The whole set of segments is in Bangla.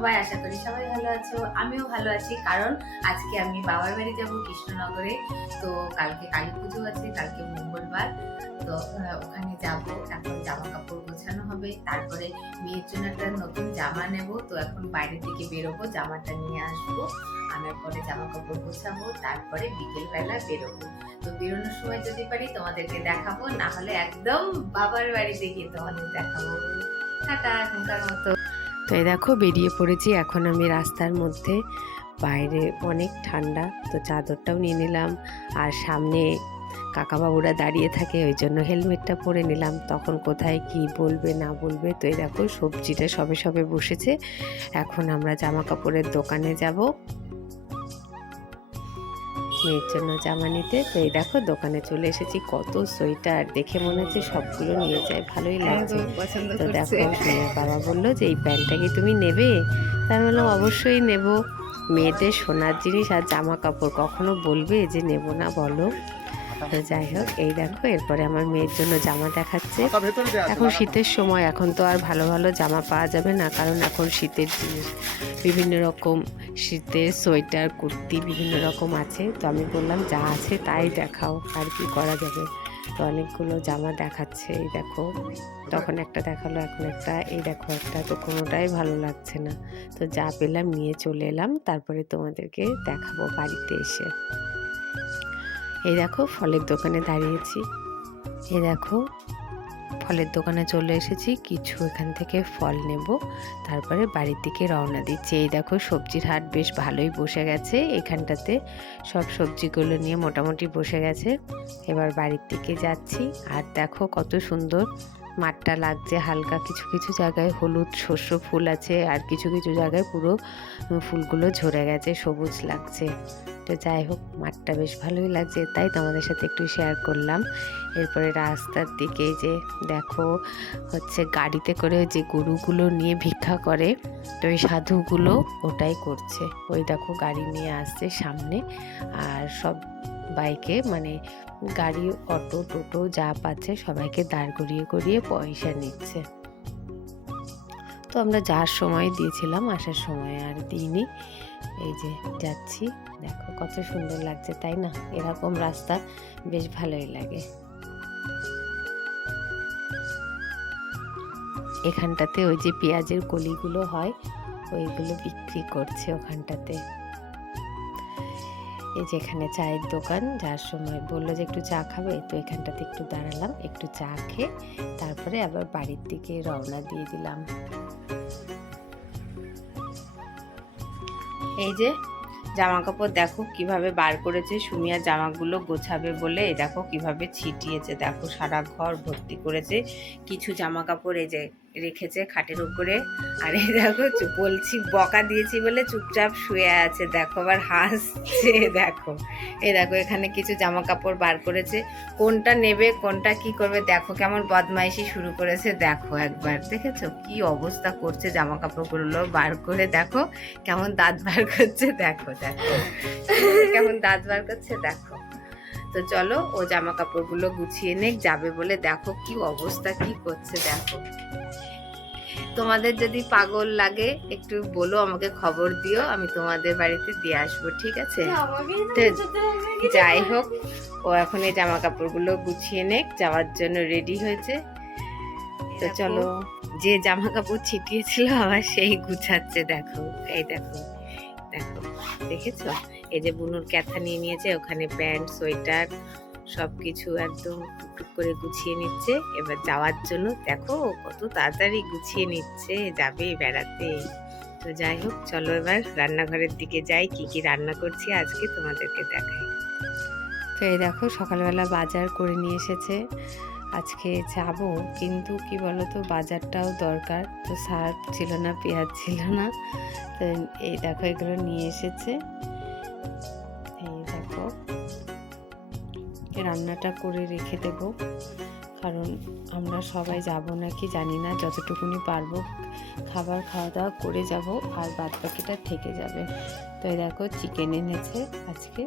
সবাই, আশা করি সবাই ভালো আছো। আমিও ভালো আছি, কারণ আজকে আমি বাবার বাড়ি যাব কৃষ্ণনগরে। তো কালকে কালী পুজো আছে, কালকে মঙ্গলবার। তো ওখানে যাব। এখন জামা কাপড় গোছানো হবে। তারপরে মেয়ের জন্য একটা নতুন জামা নেব। তো এখন বাইরে থেকে বেরোবো, জামাটা নিয়ে আসব। আনার পরে জামা কাপড় গোছাবো, তারপরে বিকেলবেলা বেরোবো। তো বেরোনোর সময় যদি পারি, তোমাদেরকে দেখাবো। না হলে একদম বাবার বাড়িতে গিয়ে তোমাদের দেখাবো। টাটা, এখনকার মতো। তো এই দেখো বেরিয়ে পড়েছি। এখন আমি রাস্তার মধ্যে। বাইরে অনেক ঠান্ডা, তো চাদরটাও নিয়ে নিলাম। আর সামনে কাকাবাবুরা দাঁড়িয়ে থাকে, ওই জন্য হেলমেটটা পরে নিলাম। তখন কোথায় কি বলবে, না বলবে, তো এই দেখো সবজিটা সবে সবে বসেছে। এখন আমরা জামা কাপড়ের দোকানে যাব। মেয়ের জন্য জামা নিতে। তো এই দেখো দোকানে চলে এসেছি। কত সোয়েটার। দেখে মনে হচ্ছে সবগুলো নিয়ে যায়। ভালোই লাগছে। তো দেখো সোনার বাবা বলল যে এই প্যান্টটা কি তুমি নেবে? তাই বললাম অবশ্যই নেব। মেয়েদের সোনার জিনিস আর জামা কাপড় কখনো বলবে যে নেব না বলো। তো যাই হোক এই দেখো এরপরে আমার মেয়ের জন্য জামা দেখাচ্ছে। এখন শীতের সময় এখন তো আর ভালো ভালো জামা পাওয়া যাবে না কারণ এখন শীতের জিনিস বিভিন্ন রকম শীতের সোয়েটার কুর্তি বিভিন্ন রকম আছে। তো আমি বললাম যা আছে তাই দেখাও আর কি করা যাবে? তো অনেকগুলো জামা দেখাচ্ছে এই দেখো। তখন একটা দেখাল এখন একটা এই দেখো একটা তো কোনোটাই ভালো লাগছে না। তো যা পেলাম নিয়ে চলে এলাম তারপরে তোমাদেরকে দেখাবো বাড়িতে এসে। এই দেখো ফলের দোকানে দাঁড়িয়েছি। এই দেখো ফলের দোকানে চলে এসেছি, কিছু এখান থেকে ফল নেব, তারপরে বাড়ির দিকে রওনা দিচ্ছি। এই দেখো সবজির হাট বেশ ভালোই বসে গেছে, এখানটাতে সব সবজিগুলো নিয়ে মোটামুটি বসে গেছে। এবার বাড়ির দিকে যাচ্ছি, আর দেখো কত সুন্দর মাঠটা লাগছে, হালকা কিছু কিছু জায়গায় হলুদ শস্য ফুল আছে, আর কিছু কিছু জায়গায় পুরো ফুলগুলো ঝরে গেছে, সবুজ লাগছে। তো যাই হোক, মাঠটা বেশ ভালোই লাগছে। তাই তোমাদের সাথে একটু শেয়ার করলাম। এরপরে রাস্তার দিকে যে দেখো, হচ্ছে গাড়িতে করে যে গরুগুলো নিয়ে ভিক্ষা করে, তো ওই সাধুগুলো ওটাই করছে। ওই দেখো গাড়ি নিয়ে আসছে সামনে, আর সব বাইকে মানে গাড়ি, অটো, টোটো যা পাচ্ছে সবাইকে দাঁড় করিয়ে করিয়ে পয়সা নিচ্ছে। তো আমরা যার সময় দিয়েছিলাম, আসার সময় আর দিইনি। এই যে যাচ্ছি। দেখো কত সুন্দর লাগছে, তাই না? এরকম রাস্তা বেশ ভালোই লাগে। এখানটাতে ওই যে পেঁয়াজের কলিগুলো হয়, ওইগুলো বিক্রি করছে ওখানটাতে। এই যে এখানে চায়ের দোকান, যার সময় বলল যে একটু চা খাবে, তো এখানটাতে একটু দাঁড়ালাম, একটু চা খেয়ে তারপরে আবার বাড়ির দিকে রওনা দিয়ে দিলাম। এই যে জামা কাপড় দেখো কীভাবে বার করেছে, সুমিয়া জামাগুলো গোছাবে বলে দেখো কীভাবে ছিটিয়েছে। দেখো সারা ঘর ভর্তি করেছে, কিছু জামা কাপড় এই যে রেখেছে খাটের উপরে। আর এই দেখো বলছি বকা দিয়েছি বলে চুপচাপ শুয়ে আছে, দেখো আবার হাসছে, দেখো। এই দেখো এখানে কিছু জামা কাপড় বার করেছে, কোনটা নেবে, কোনটা কি করবে, দেখো কেমন বদমাইশি শুরু করেছে, দেখো একবার। দেখেছ কি অবস্থা করছে জামা কাপড়গুলো বার করে, দেখো কেমন দাঁত বার করছে, দেখো। দেখো। কেমন দাঁত বার করছে দেখো। তো চলো ও জামা কাপড়গুলো গুছিয়ে নে যাবে বলে দেখো কি অবস্থা কি করছে দেখো। তোমাদের যদি পাগল লাগে একটু বলো আমাকে খবর দিও আমি তোমাদের বাড়িতে দিয়ে আসব ঠিক আছে? যাই হোক ও এখন এই জামা কাপড়গুলো গুছিয়ে নে যাওয়ার জন্য রেডি হয়েছে। তো চলো যে জামা কাপড় ছিটিয়েছিল আবার সেই গুছাচ্ছে দেখো এই দেখো। দেখেছ? এই যে বুনুর ক্যাথা নিয়ে নিয়েছে, ওখানে প্যান্ট, সোয়েটার সব কিছু একদম টুকটুক করে গুছিয়ে নিচ্ছে। এবার যাওয়ার জন্য দেখো কত তাড়াতাড়ি গুছিয়ে নিচ্ছে, যাবে বেড়াতে। তো যাই হোক, চলো এবার রান্নাঘরের দিকে যাই, কি কি রান্না করছি আজকে তোমাদেরকে দেখাই। তো এই দেখো, সকালবেলা বাজার করে নিয়ে এসেছে। আজকে যাব, কিন্তু কি বলতো, বাজারটাও দরকার। তো সার ছিল না, পেঁয়াজ ছিল না। তো এই দেখো, এগুলো নিয়ে এসেছে। এই দেখো, রান্নাটা করে রেখে দেব। কারণ আমরা সবাই যাব নাকি জানি না, যতটুকুনি পারব খাবার খাওয়া দাওয়া করে যাব, আর বাদ বাকিটা থেকে যাবে। তো এই দেখো চিকেন এনেছে আজকে।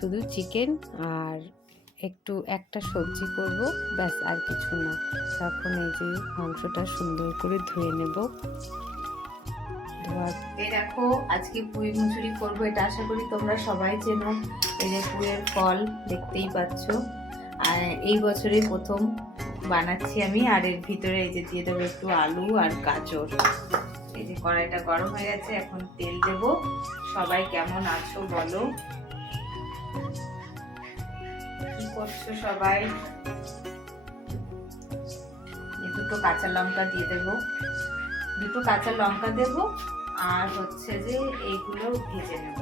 শুধু চিকেন আর একটু একটা সবজি করব, ব্যাস আর কিছু না। তখন এই যে মাংসটা সুন্দর করে ধুয়ে নেব। এই দেখো, আজকে পুঁই মুচুরি করব, এটা আশা করি তোমরা সবাই চেনো। এই যে পুঁয়ের ফল দেখতেই পাচ্ছ। আর এই বছরে প্রথম বানাচ্ছি আমি, আর এর ভিতরে এই যে দিয়ে দেবো একটু আলু আর গাজর। এই যে কড়াইটা গরম হয়ে গেছে, এখন তেল দেবো। সবাই কেমন আছো বলো? করছ সবাই? দুটো কাঁচা লঙ্কা দিয়ে দেবো। দুটো কাঁচা লঙ্কা দেবো আর হচ্ছে যে এইগুলো ভেজে নেব।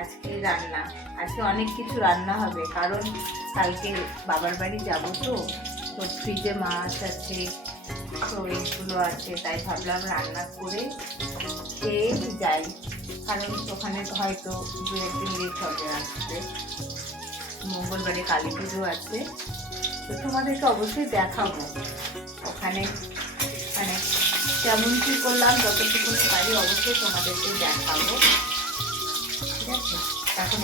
আজকে রান্না। আজকে অনেক কিছু রান্না হবে, কারণ কালকে বাবার বাড়ি যাব তো তো ফ্রিজে মাছ আছে, তো এইগুলো আছে, তাই ভাবলাম রান্না করে খেয়ে যাই। কারণ ওখানে হয়তো দু একদিন লেট হবে আসতে। মঙ্গলবারে কালী পুজো আছে। তো তোমাদেরকে অবশ্যই দেখাবো। ওখানে মানে কেমন কি করলাম, যতটুকু পারি অবশ্যই তোমাদেরকে দেখাবো। ঠিক আছে? এখন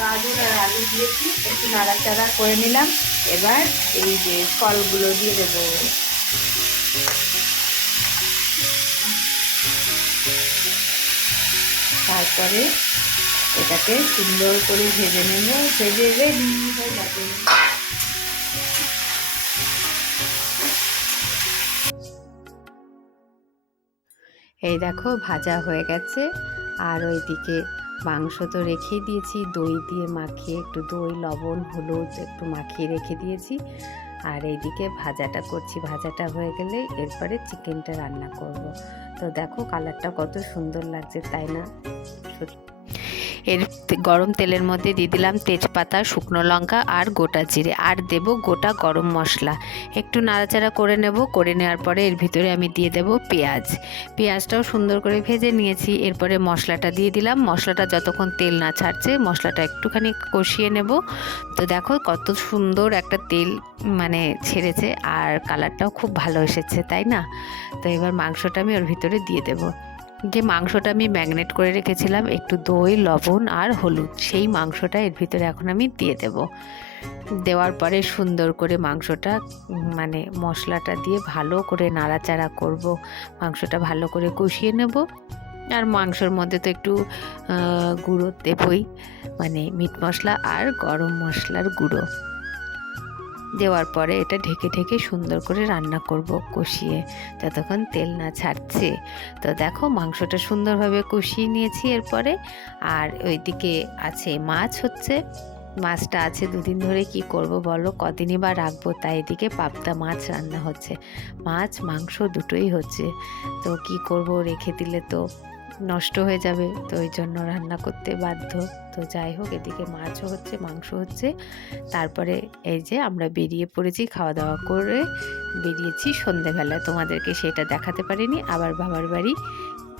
গাজর আর আলু দিয়েছি, একটু নাড়াচাড়া করে নিলাম। এবার এই যে ফলগুলো দিয়ে দেবো। তারপরে এটাকে সুন্দর করে ভেজে নেব। ভেজে রেডি হয়ে যাবে। এই দেখো, ভাজা হয়ে গেছে। আর ওইদিকে মাংস তো রেখে দিয়েছি। দই দিয়ে মাখিয়ে একটু দই, লবণ, হলুদ একটু মাখিয়ে রেখে দিয়েছি। আর এইদিকে ভাজাটা করছি। ভাজাটা হয়ে গেলে এরপরে চিকেনটা রান্না করব। তো দেখো কালারটা কত সুন্দর লাগছে, তাই না? সত্যি। এর গরম তেলের মধ্যে দিয়ে দিলাম তেজপাতা, শুকনো লঙ্কা আর গোটা জিরে। আর দেব গোটা গরম মশলা। একটু নাড়াচাড়া করে নেব, করে নেওয়ার পরে এর ভিতরে আমি দিয়ে দেব পেঁয়াজ। পেঁয়াজটাও সুন্দর করে ভেজে নিয়েছি। এরপরে মশলাটা দিয়ে দিলাম। মশলাটা যতক্ষণ তেল না ছাড়ছে, মশলাটা একটুখানি কষিয়ে নেব। তো দেখো কত সুন্দর একটা তেল মানে ছেড়েছে, আর কালারটাও খুব ভালো এসেছে, তাই না? তো এবার মাংসটা আমি ওর ভিতরে দিয়ে দেব। যে মাংসটা আমি ম্যাগনেট করে রেখেছিলাম, একটু দই, লবণ আর হলুদ। সেই মাংসটা এর ভিতরে এখন আমি দিয়ে দেব। দেওয়ার পরে সুন্দর করে মাংসটা মানে মশলাটা দিয়ে ভালো করে নাড়াচাড়া করব। মাংসটা ভালো করে কষিয়ে নেব। আর মাংসর মধ্যে তো একটু গুঁড়ো দেবই। মানে মিট মশলা আর গরম মশলার গুঁড়ো। দেওয়ার পরে এটা ঢেকে ঢেকে সুন্দর করে রান্না করব কষিয়ে। ততক্ষণ তেল না ছাড়ছে। তো দেখো মাংসটা সুন্দরভাবে কষিয়ে নিয়েছি এরপরে। আর ওইদিকে আছে মাছ হচ্ছে। মাছটা আছে দুদিন ধরে কি করব বলো? কদিনই বা রাখব তাই এদিকে পাবদা মাছ রান্না হচ্ছে। মাছ, মাংস দুটোই হচ্ছে। তো কি করব রেখে দিলে তো? নষ্ট হয়ে যাবে। তো ওই জন্য রান্না করতে বাধ্য। তো যাই হোক এদিকে মাছও হচ্ছে মাংস হচ্ছে। তারপরে এই যে আমরা বেরিয়ে পড়েছি খাওয়া দাওয়া করে বেরিয়েছি সন্ধেবেলায় তোমাদেরকে সেটা দেখাতে পারিনি আবার বাবার বাড়ি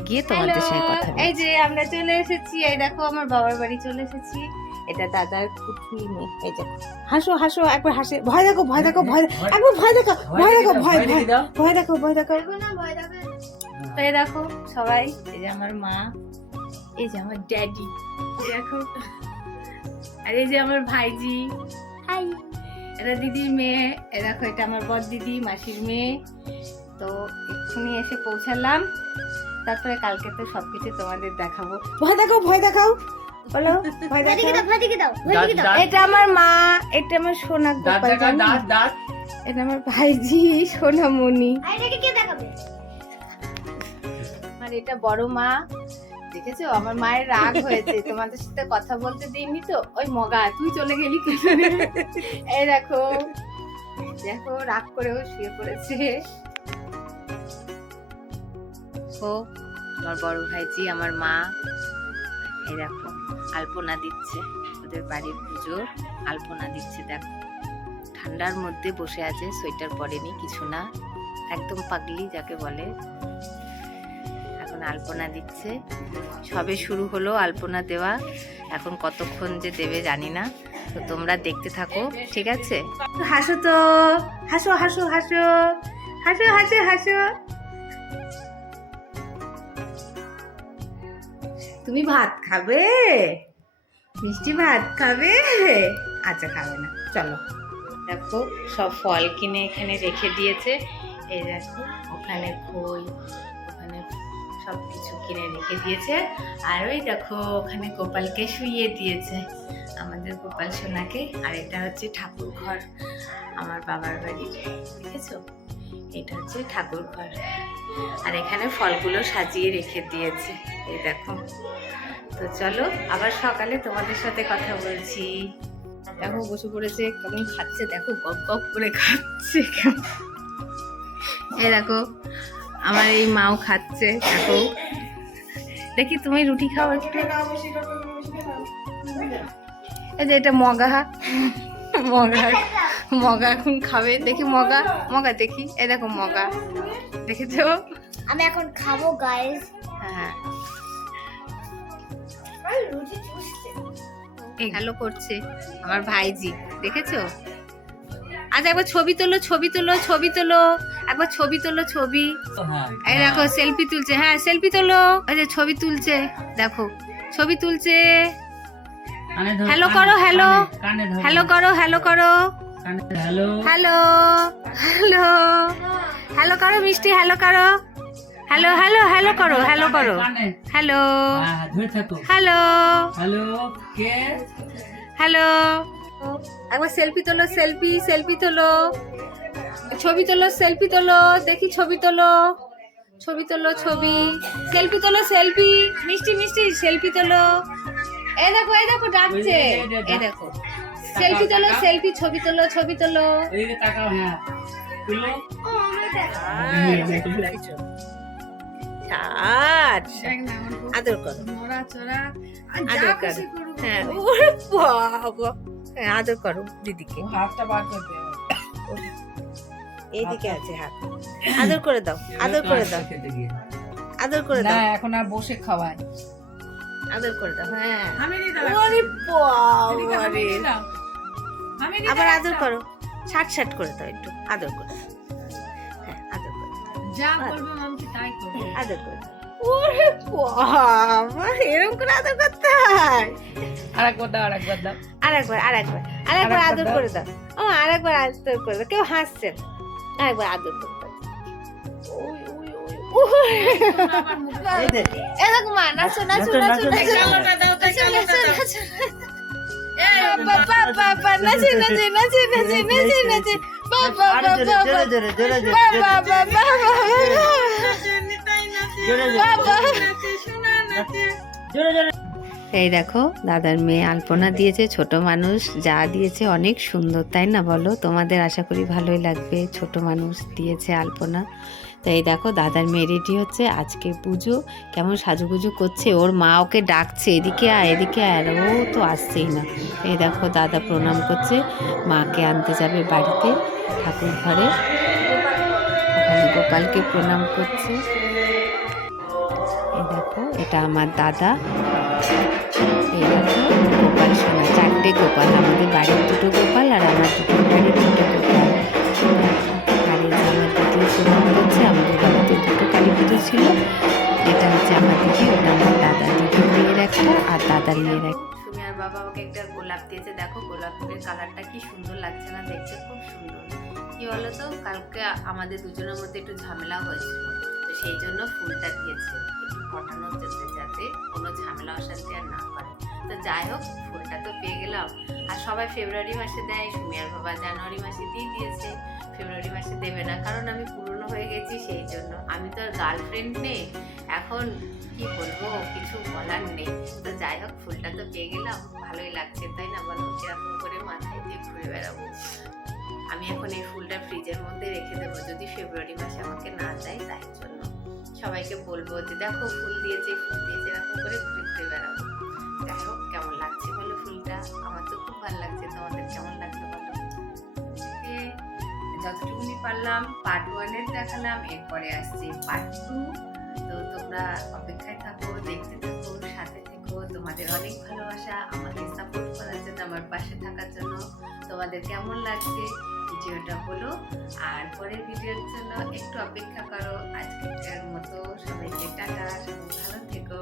গিয়ে তোমাদের সঙ্গে কথা এই যে আমরা চলে এসেছি এই দেখো আমার বাবার বাড়ি চলে এসেছি। এটা দাদার কুঠি মেয়ে এই দেখো হাসো হাসো একবার হাসে। ভয় দেখো ভয় দেখো ভয় একবার ভয় দেখো ভয় দেখো ভয় ভয় ভয় দেখো ভয় দেখো তো এই দেখো সবাই এই যে আমার মা এই যে আমার ড্যাডি দেখো। আর এই যে আমার ভাইজি হাই এটা দিদির মেয়ে এ দেখো এটা আমার বড় দিদি মাসির মেয়ে। তো এক্ষুনি এসে পৌঁছালাম। তারপরে কালকে তো সবকিছু তোমাদের দেখাবো। ভয় দেখাও ভয় দেখাও। বলো ভয় দেখাও। এটা আমার মা এটা আমার সোনা গোপাল এটা আমার ভাইজি সোনামণি। আর এটা বড় মা, দেখেছ? আমার মায়ের রাগ হয়েছে। তোমাদের সাথে কথা বলতে দিইনি তো? ওই মগা, তুই চলে গেলি এই দেখো দেখো, রাগ করেও শুয়ে পড়েছে। ও আমার বড় ভাইজি, আমার মা, এই দেখো, আলপনা দিচ্ছে ওদের বাড়ির পুজো। আলপনা দিচ্ছে, দেখো। ঠান্ডার মধ্যে বসে আছে, সোয়েটার পরেনি, কিছু না। একদম পাগলি যাকে বলে। এখন আলপনা দিচ্ছে। সবে শুরু হলো আলপনা দেওয়া। এখন কতক্ষণ যে দেবে জানি না। তো তোমরা দেখতে থাকো, ঠিক আছে? হাসো তো। হাসো হাসো হাসো। হাসো হাসো হাসো। তুমি ভাত খাবে? মিষ্টি ভাত খাবে? আচ্ছা খাবে না। চলো। দেখো, সব ফল কিনে এখানে রেখে দিয়েছে। এই দেখো, ওখানে খই সব কিছু কিনে রেখে দিয়েছে। আর ওই দেখো, ওখানে গোপালকে শুইয়ে দিয়েছে। আমাদের গোপাল সোনাকে। আর এটা হচ্ছে ঠাকুর ঘর আমার বাবার বাড়ির দেখেছ? এটা হচ্ছে ঠাকুর ঘর আর এখানে ফলগুলো সাজিয়ে রেখে দিয়েছে। এই দেখো। তো চলো, আবার সকালে তোমাদের সাথে কথা বলছি। দেখো, বসে পড়েছে, কেমন খাচ্ছে। দেখো, গপ গপ করে খাচ্ছে কেমন। এই দেখো আমার এই মাও খাচ্ছে দেখো। দেখি তুমি রুটি খাও একটু। এই যে এটা মগা। মগা মগা এখন খাবে। দেখি মগা মগা দেখি। এই দেখো মগা। দেখেছ? আমি এখন খাব গাইস হ্যাঁ। হ্যালো করছে। আমার ভাইজি। দেখেছ? আজ একবার ছবি তোলো ছবি তোলো ছবি তোলো। একবার ছবি তোলো ছবি। এই দেখো সেলফি তুলছে। হ্যাঁ সেলফি তোলো। এই যে ছবি তুলছে দেখো। ছবি তুলছে। হ্যালো করো হ্যালো হ্যালো করো হ্যালো করো। হ্যালো হ্যালো হ্যালো করো মিষ্টি হ্যালো করো। হ্যালো হ্যালো হ্যালো করো হ্যালো করো। হ্যালো হ্যাঁ, হ্যালো হ্যালো হ্যালো একবার সেলফি তোলো সেলফি সেলফি তোলো। ছবি তোলো সেলফি তোলো দেখি ছবি তোলো। ছবি তোলো ছবি। সেলফি তোলো সেলফি মিষ্টি মিষ্টি সেলফি তোলো। এ দেখো এ দেখো ডাকছে। এ দেখো। সেলফি তোলো সেলফি ছবি তোলো ছবি তোলো। হ্যাঁ। আদর করো। আদর করো। হ্যাঁ। বাবা। হ্যাঁ আদর করো দিদিকে। হাতটা বার করতে এইদিকে আছে হাত। আদর করে দাও আদর করে দাও। আদর করে দাও। না এখন আর বসে খাওয়ায়। আদর করে দাও হ্যাঁ। আমি ওরে আমি বাবা আবার আদর করো। ছাট ছাট করে দাও একটু আদর করে। হ্যাঁ আদর করে যা বলব মামকি তাই করবে। আদর করে ওরে বাবা এরকম করে আদর করতে হয়? আরেকবার দাও আরেকবার দাও। আরেকবার আরেকবার আরেকবার আদর করে দাও। ও আরেকবার আদর করে দাও। কেউ হাসছে। আরেকবার আদর করে দাও। ওই, ওই, ওই, ওই। আবার মুখে এ দেখো মা নাচো নাচো নাচো নাচো নাচো নাচো। এই, দেখো দাদার মেয়ে আলপনা দিয়েছে ছোট মানুষ যা দিয়েছে অনেক সুন্দর তাই না বলো? তোমাদের আশা করি ভালোই লাগবে ছোট মানুষ দিয়েছে আলপনা। তো এই দেখো দাদার মেয়ে রেডি হচ্ছে আজকে পুজো কেমন সাজুগুজু করছে ওর মা ওকে ডাকছে এদিকে আয় এদিকে আয় ও তো আসছেই না। এই দেখো দাদা প্রণাম করছে মাকে আনতে যাবে বাড়িতে ঠাকুর ঘরে ওখানে গোপালকে প্রণাম করছে। দেখো, এটা আমার দাদা। এই দেখো, গোপাল সোনা, চারটে গোপাল, আমাদের বাড়ির দুটো গোপাল আর আমার দুটো বাড়ির দুটো গোপাল। আর আমার দ্বিতীয় প্রণাম করছে, আমাদের বাড়িতে দুটো কালী পুজো ছিল। এটা হচ্ছে আমার দিদি, ওটা আমার দাদা। দিদির মেয়ের একটা আর দাদার মেয়ের একটা। বাবা আমাকে একটা গোলাপ দিয়েছে, দেখো গোলাপের কালারটা কি সুন্দর লাগছে না, দেখতে খুব সুন্দর। কি বলতো, কালকে আমাদের দুজনের মধ্যে একটু ঝামেলা হয়েছিল, তো সেই জন্য ফুলটা দিয়েছে। ফটানোর জন্য যাতে কোনো ঝামেলা অশান্তি আর না করে। তো যাই হোক, ফুলটা তো পেয়ে গেলাম। আর সবাই ফেব্রুয়ারি মাসে দেয় সুমি আর বাবা জানুয়ারি মাসে দিয়ে দিয়েছে। ফেব্রুয়ারি মাসে দেবে না, কারণ আমি পুরনো হয়ে গেছি সেই জন্য। আমি তো আর গার্লফ্রেন্ড নেই। এখন কি বলব, কিছু বলার নেই। তো যাই হোক, ফুলটা তো পেয়ে গেলাম। ভালোই লাগছে, তাই না বলো? কীরকম করে মাথায় দিয়ে ঘুরে বেড়াবো। আমি এখন এই ফুলটা ফ্রিজের মধ্যে রেখে দেবো। যদি ফেব্রুয়ারি মাসে আমাকে না দেয়, তাই জন্য। সবাইকে বলব যে দেখো ফুল দিয়েছে ফুল দিয়েছে, এরকম করে ঘুরে ঘুরে বেড়াবো যাই হোক, কেমন লাগছে বলো ফুলটা? আমার তো খুব ভালো লাগছে, তোমাদের কেমন লাগছে বলো? যতটুকুনি পারলাম পার্ট ওয়ানের দেখালাম, এরপরে আসছে পার্ট টু তো তোমরা অপেক্ষায় থাকো, দেখতে থেকো। তোমাদের অনেক ভালোবাসা আমাকে সাপোর্ট করার জন্য, আমার পাশে থাকার জন্য। তোমাদের কেমন লাগছে? ভিডিওটা বলো। আর পরের ভিডিওর জন্য একটু অপেক্ষা করো। আজকের মতো সবাইকে টাটা, সবাই ভালো থেকো।